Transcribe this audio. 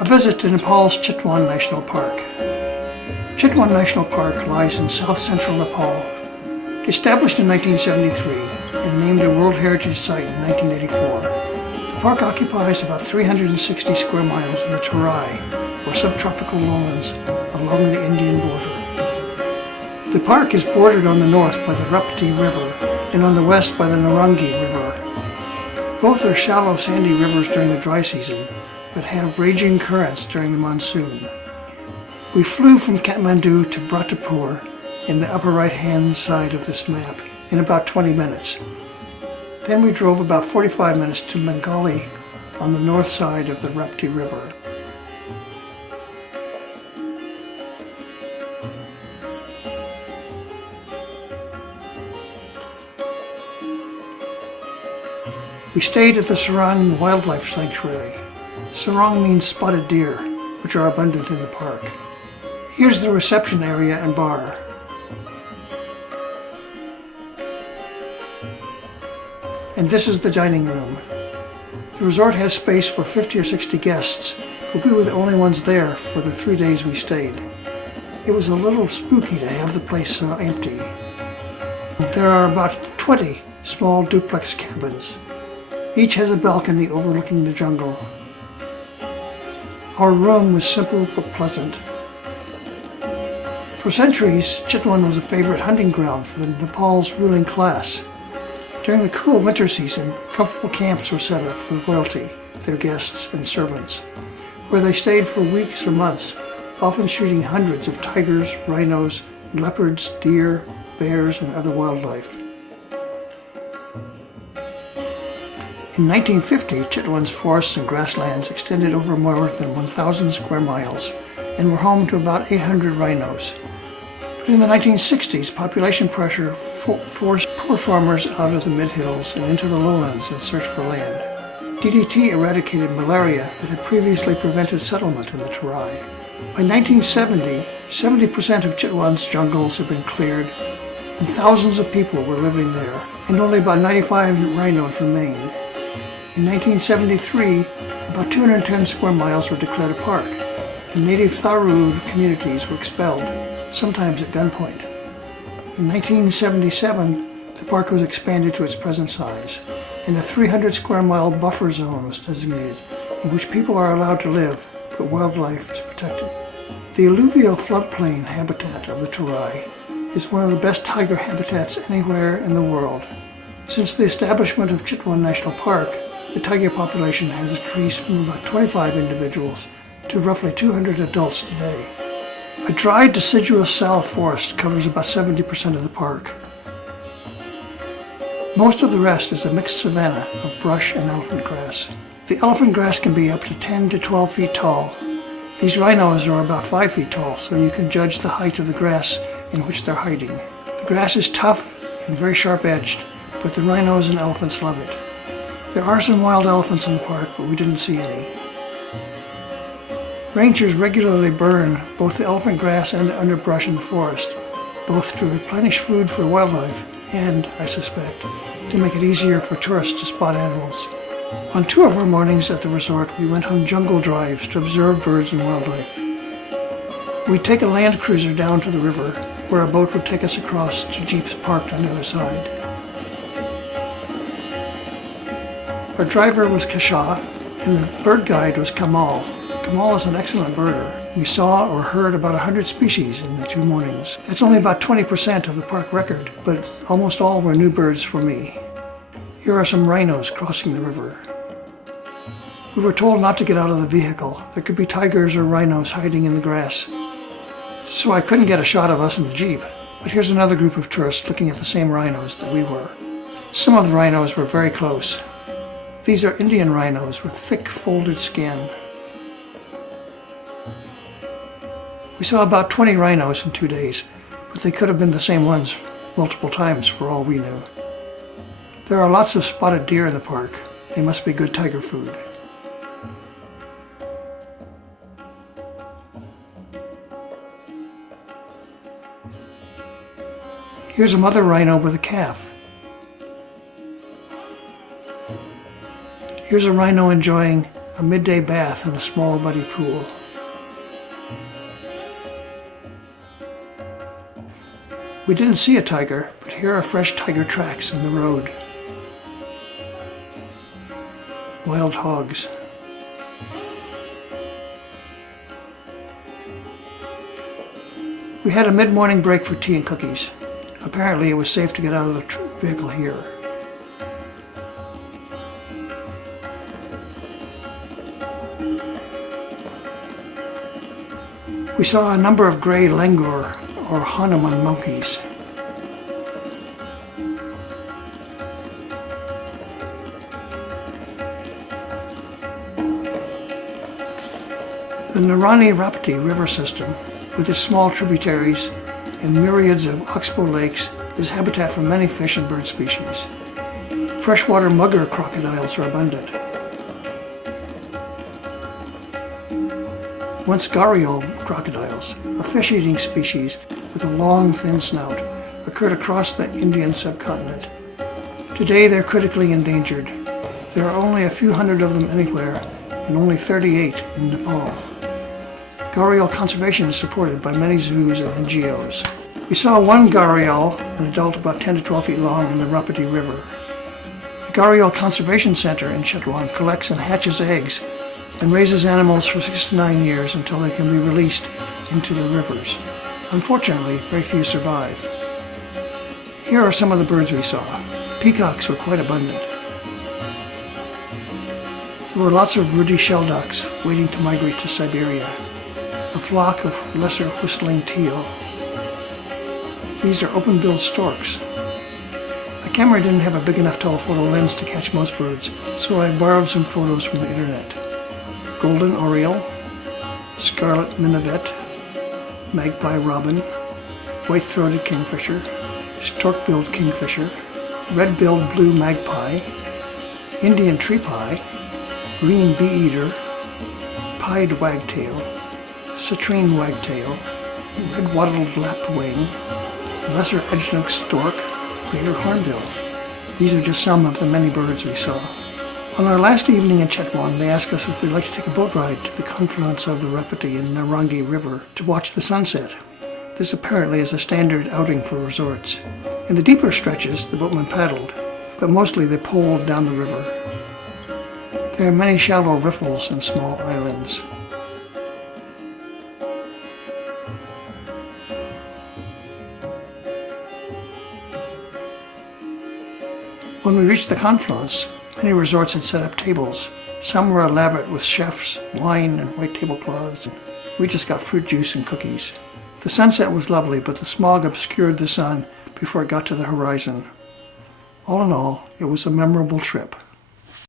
A visit to Nepal's Chitwan National Park. Chitwan National Park lies in south-central Nepal. Established in 1973 and named a World Heritage Site in 1984, the park occupies about 360 square miles in the Terai, or subtropical lowlands, along the Indian border. The park is bordered on the north by the Rapti River and on the west by the Narangi River. Both are shallow, sandy rivers during the dry season, but have raging currents during the monsoon. We flew from Kathmandu to Bratapur in the upper right-hand side of this map in about 20 minutes. Then we drove about 45 minutes to Mangali on the north side of the Rapti River. We stayed at the Sarang Wildlife Sanctuary. Sarang means spotted deer, which are abundant in the park. Here's the reception area and bar. And this is the dining room. The resort has space for 50 or 60 guests, but we were the only ones there for the 3 days we stayed. It was a little spooky to have the place so empty. There are about 20 small duplex cabins. Each has a balcony overlooking the jungle. Our room was simple but pleasant. For centuries, Chitwan was a favorite hunting ground for the Nepal's ruling class. During the cool winter season, comfortable camps were set up for royalty, their guests and servants, where they stayed for weeks or months, often shooting hundreds of tigers, rhinos, leopards, deer, bears, and other wildlife. In 1950, Chitwan's forests and grasslands extended over more than 1,000 square miles and were home to about 800 rhinos. But in the 1960s, population pressure forced poor farmers out of the mid-hills and into the lowlands in search for land. DDT eradicated malaria that had previously prevented settlement in the Terai. By 1970, 70% of Chitwan's jungles had been cleared, and thousands of people were living there, and only about 95 rhinos remained. In 1973, about 210 square miles were declared a park, and native Tharu communities were expelled, sometimes at gunpoint. In 1977, the park was expanded to its present size, and a 300 square mile buffer zone was designated, in which people are allowed to live, but wildlife is protected. The alluvial floodplain habitat of the Terai is one of the best tiger habitats anywhere in the world. Since the establishment of Chitwan National Park, the tiger population has increased from about 25 individuals to roughly 200 adults today. A dry deciduous sal forest covers about 70% of the park. Most of the rest is a mixed savanna of brush and elephant grass. The elephant grass can be up to 10 to 12 feet tall. These rhinos are about 5 feet tall, so you can judge the height of the grass in which they're hiding. The grass is tough and very sharp-edged, but the rhinos and elephants love it. There are some wild elephants in the park, but we didn't see any. Rangers regularly burn both the elephant grass and the underbrush in the forest, both to replenish food for wildlife and, I suspect, to make it easier for tourists to spot animals. On 2 of our mornings at the resort, we went on jungle drives to observe birds and wildlife. We'd take a land cruiser down to the river, where a boat would take us across to jeeps parked on the other side. Our driver was Kasha, and the bird guide was Kamal. Kamal is an excellent birder. We saw or heard about 100 species in the 2 mornings. That's only about 20% of the park record, but almost all were new birds for me. Here are some rhinos crossing the river. We were told not to get out of the vehicle. There could be tigers or rhinos hiding in the grass. So I couldn't get a shot of us in the jeep, but here's another group of tourists looking at the same rhinos that we were. Some of the rhinos were very close. These are Indian rhinos with thick, folded skin. We saw about 20 rhinos in 2 days, but they could have been the same ones multiple times for all we knew. There are lots of spotted deer in the park. They must be good tiger food. Here's a mother rhino with a calf. Here's a rhino enjoying a midday bath in a small muddy pool. We didn't see a tiger, but here are fresh tiger tracks in the road. Wild hogs. We had a mid-morning break for tea and cookies. Apparently it was safe to get out of the vehicle here. We saw a number of gray langur, or Hanuman monkeys. The Narani-Rapti river system, with its small tributaries and myriads of oxbow lakes, is habitat for many fish and bird species. Freshwater mugger crocodiles are abundant. Once Gharial crocodiles, a fish-eating species with a long, thin snout, occurred across the Indian subcontinent. Today they're critically endangered. There are only a few hundred of them anywhere, and only 38 in Nepal. Gharial conservation is supported by many zoos and NGOs. We saw one gharial, an adult about 10 to 12 feet long, in the Rapti River. The Gharial Conservation Center in Chitwan collects and hatches eggs and raises animals for 6 to 9 years until they can be released into the rivers. Unfortunately, very few survive. Here are some of the birds we saw. Peacocks were quite abundant. There were lots of ruddy shelducks waiting to migrate to Siberia. A flock of lesser whistling teal. These are open-billed storks. My camera didn't have a big enough telephoto lens to catch most birds, so I borrowed some photos from the internet. Golden oriole, scarlet minivet, magpie robin, white-throated kingfisher, stork-billed kingfisher, red-billed blue magpie, Indian tree pie, green bee-eater, pied wagtail, citrine wagtail, red-wattled lapwing, lesser edge-necked stork, greater hornbill. These are just some of the many birds we saw. On our last evening in Chitwan, they asked us if we'd like to take a boat ride to the confluence of the Rapti and Narangi River to watch the sunset. This apparently is a standard outing for resorts. In the deeper stretches, the boatmen paddled, but mostly they poled down the river. There are many shallow riffles and small islands. When we reached the confluence, many resorts had set up tables. Some were elaborate with chefs, wine, and white tablecloths. We just got fruit juice and cookies. The sunset was lovely, but the smog obscured the sun before it got to the horizon. All in all, it was a memorable trip.